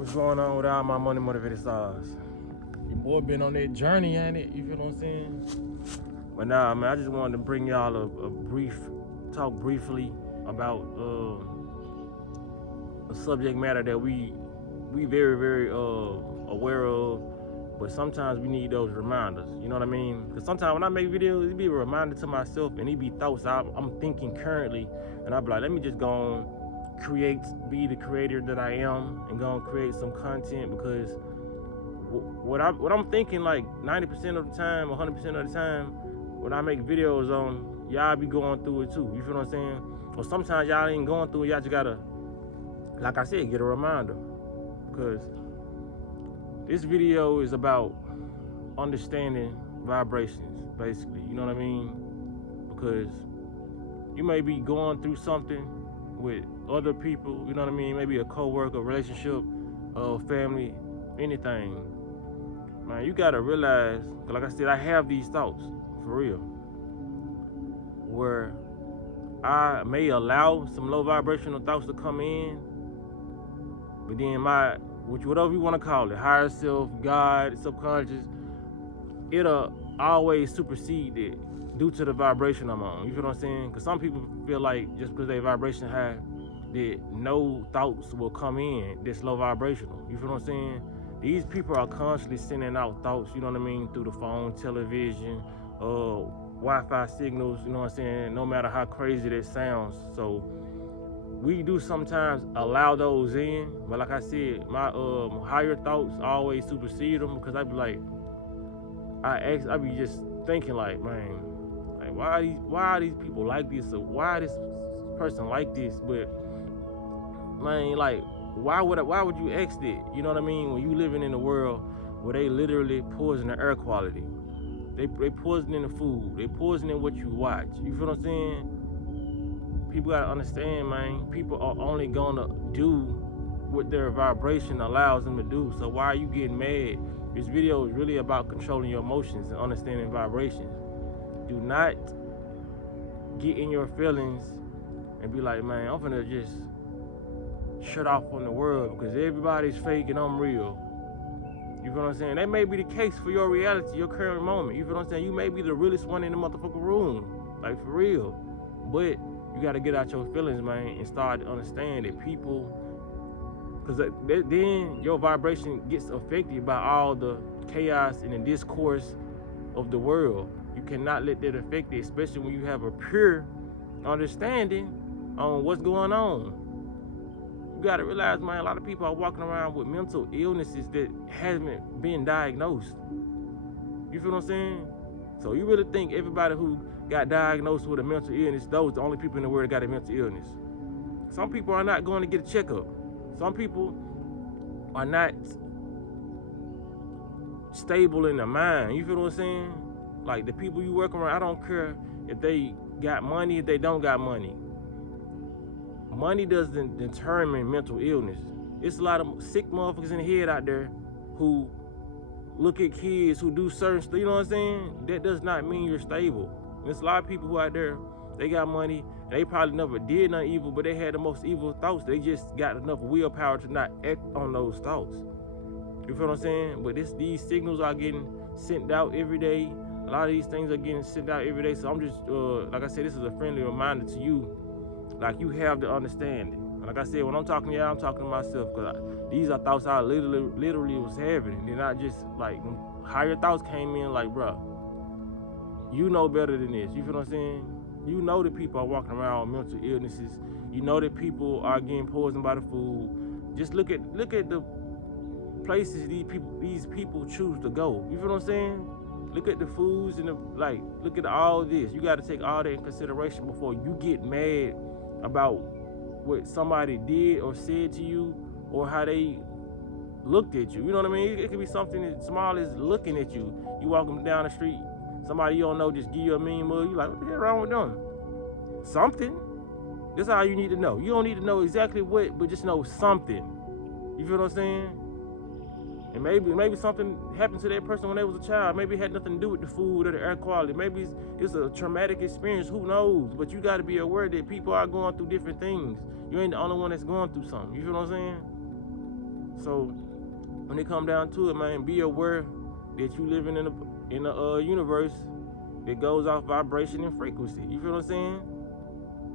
What's going on with all my money motivated stars? Your boy been on that journey, ain't it? You feel what I'm saying? But nah, man, I just wanted to bring y'all a brief talk briefly about a subject matter that we very aware of, but sometimes we need those reminders. You know what I mean? Because sometimes when I make videos, it be a reminder to myself, and it be thoughts I'm thinking currently, and I be like, let me just go on be the creator that I am, and go and create some content because what I'm thinking like 90% of the time, 100% of the time, when I make videos on, y'all be going through it too. You feel what I'm saying? Or sometimes y'all ain't going through it. Y'all just gotta, like I said, get a reminder because this video is about understanding vibrations, basically. You know what I mean? Because you may be going through something with other people. You know what I mean? Maybe a co-worker, relationship, family, anything. Man, you gotta realize, like I said, I have these thoughts for real, where I may allow some low vibrational thoughts to come in, but then whatever you want to call it, higher self, God, subconscious, it'll always supersede it due to the vibration I'm on. You feel what I'm saying? Because some people feel like just because their vibration high, that no thoughts will come in that's low vibrational. You feel what I'm saying? These people are constantly sending out thoughts, you know what I mean, through the phone, television, Wi-Fi signals, you know what I'm saying, no matter how crazy that sounds. So we do sometimes allow those in, but like I said, my higher thoughts always supersede them because I be like, I be just thinking like, man, like why are these people like this, or why this person like this? But man, like why would you ask that? You know what I mean? When you living in a world where they literally poison the air quality, they poisoning the food, they poisoning what you watch. You feel what I'm saying? People gotta understand, man. People are only gonna do what their vibration allows them to do. So why are you getting mad? This video is really about controlling your emotions and understanding vibrations. Do not get in your feelings and be like, man, I'm finna just shut off from the world because everybody's fake and I'm real. You feel what I'm saying? That may be the case for your reality, your current moment. You feel what I'm saying? You may be the realest one in the motherfucking room, like for real. But you gotta get out your feelings, man, and start to understand that people, because then your vibration gets affected by all the chaos and the discourse of the world. You cannot let that affect it, especially when you have a pure understanding on what's going on. You gotta realize, man, a lot of people are walking around with mental illnesses that haven't been diagnosed. You feel what I'm saying? So you really think everybody who got diagnosed with a mental illness, those are the only people in the world that got a mental illness? Some people are not going to get a checkup. Some people are not stable in their mind. You feel what I'm saying? Like the people you work around, I don't care if they got money, if they don't got money. Money doesn't determine mental illness. It's a lot of sick motherfuckers in the head out there who look at kids who do certain stuff, you know what I'm saying? That does not mean you're stable. There's a lot of people who out there, they got money, they probably never did nothing evil, but they had the most evil thoughts. They just got enough willpower to not act on those thoughts. You feel what I'm saying? But these signals are getting sent out every day. A lot of these things are getting sent out every day. So I'm just, like I said, this is a friendly reminder to you. Like, you have the understanding. Like I said, when I'm talking to y'all, I'm talking to myself, because these are thoughts I literally was having. And they're not just like, when higher thoughts came in, like, bro, you know better than this. You feel what I'm saying? You know that people are walking around with mental illnesses. You know that people are getting poisoned by the food. Just look at the places these people choose to go. You feel what I'm saying? Look at the foods and look at all this. You got to take all that in consideration before you get mad about what somebody did or said to you, or how they looked at you. You know what I mean? It could be something as small as looking at you. You walking down the street, somebody you don't know just give you a mean mug. You like, what the hell wrong with them? Something. That's all you need to know. You don't need to know exactly what, but just know something. You feel what I'm saying? And maybe something happened to that person when they was a child. Maybe it had nothing to do with the food or the air quality. Maybe it's a traumatic experience. Who knows? But you got to be aware that people are going through different things. You ain't the only one that's going through something. You feel what I'm saying? So when it come down to it, man, be aware that you living in a universe that goes off vibration and frequency. You feel what I'm saying?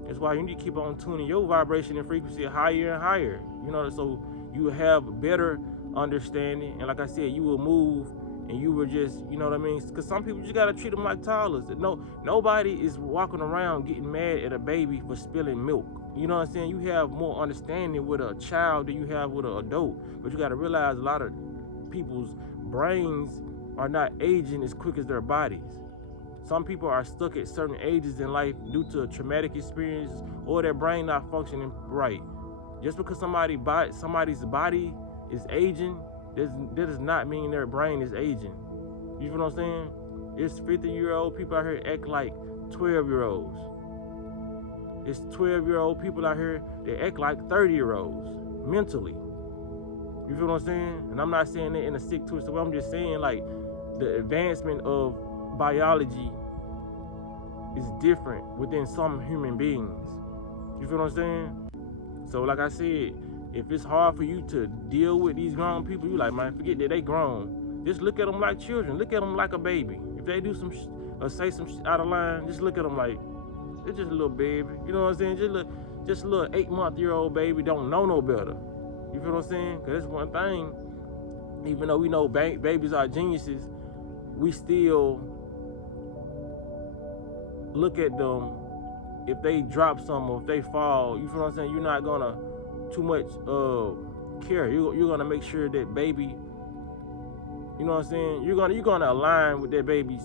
That's why you need to keep on tuning your vibration and frequency higher and higher. You know, so you will have better understanding. And like I said, you will move and you will just, you know what I mean? Because some people just got to treat them like toddlers. Nobody is walking around getting mad at a baby for spilling milk. You know what I'm saying? You have more understanding with a child than you have with an adult. But you got to realize a lot of people's brains are not aging as quick as their bodies. Some people are stuck at certain ages in life due to traumatic experiences or their brain not functioning right. Just because somebody's body is aging, that does not mean their brain is aging. You feel what I'm saying? There's 50-year-old people out here act like 12-year-olds. It's 12-year-old people out here that act like 30-year-olds mentally. You feel what I'm saying? And I'm not saying that in a sick, twisted way. I'm just saying like the advancement of biology is different within some human beings. You feel what I'm saying? So like I said, if it's hard for you to deal with these grown people, you like, man, forget that they grown. Just look at them like children. Look at them like a baby. If they do some or say some shit out of line, just look at them like it's just a little baby. You know what I'm saying? Just a little 8-month-old baby don't know no better. You feel what I'm saying? Because that's one thing. Even though we know babies are geniuses, we still look at them. If they drop something or if they fall, you feel what I'm saying? You're not gonna too much care. You're gonna make sure that baby, you know what I'm saying? You're gonna align with that baby's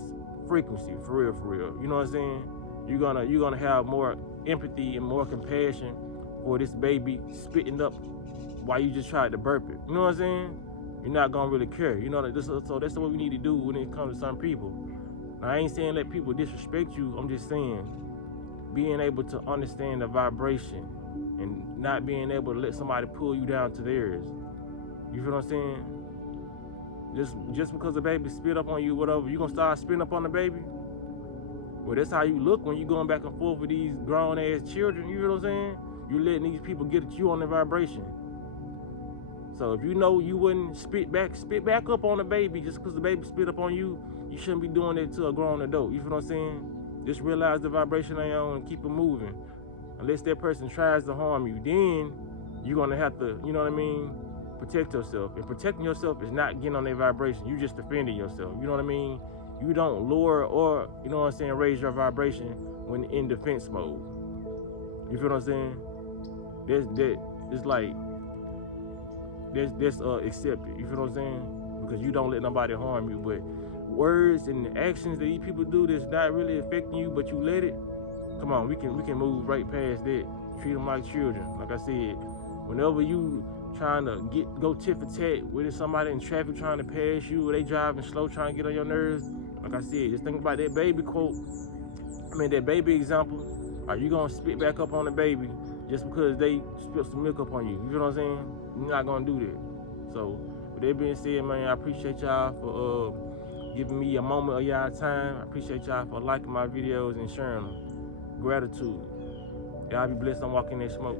frequency for real. You know what I'm saying? You're gonna have more empathy and more compassion for this baby spitting up while you just tried to burp it. You know what I'm saying? You're not gonna really care. You know, so that's what we need to do when it comes to some people. Now, I ain't saying let people disrespect you. I'm just saying being able to understand the vibration and not being able to let somebody pull you down to theirs. You feel what I'm saying? Just because the baby spit up on you, whatever, you gonna start spitting up on the baby? Well, that's how you look when you going back and forth with these grown ass children. You feel what I'm saying? You letting these people get at you on the vibration. So if you know you wouldn't spit back up on the baby just because the baby spit up on you, you shouldn't be doing that to a grown adult. You feel what I'm saying? Just realize the vibration they on and keep it moving. Unless that person tries to harm you, then you're gonna have to, you know what I mean, protect yourself. And protecting yourself is not getting on their vibration. You just defending yourself. You know what I mean? You don't lower or, you know what I'm saying, raise your vibration when in defense mode. You feel what I'm saying? It's like that's accepted. You feel what I'm saying? Because you don't let nobody harm you. But words and actions that these people do that's not really affecting you, but you let it. Come on, we can move right past that. Treat them like children. Like I said, whenever you trying to go tit for tat with somebody in traffic trying to pass you, or they driving slow trying to get on your nerves, like I said, just think about that baby quote. That baby example. Are you gonna spit back up on the baby just because they spilled some milk up on you? You feel what I'm saying? You're not gonna do that. So with that being said, man, I appreciate y'all for giving me a moment of y'all time. I appreciate y'all for liking my videos and sharing them. Gratitude. Y'all be blessed. I'm walking that smoke.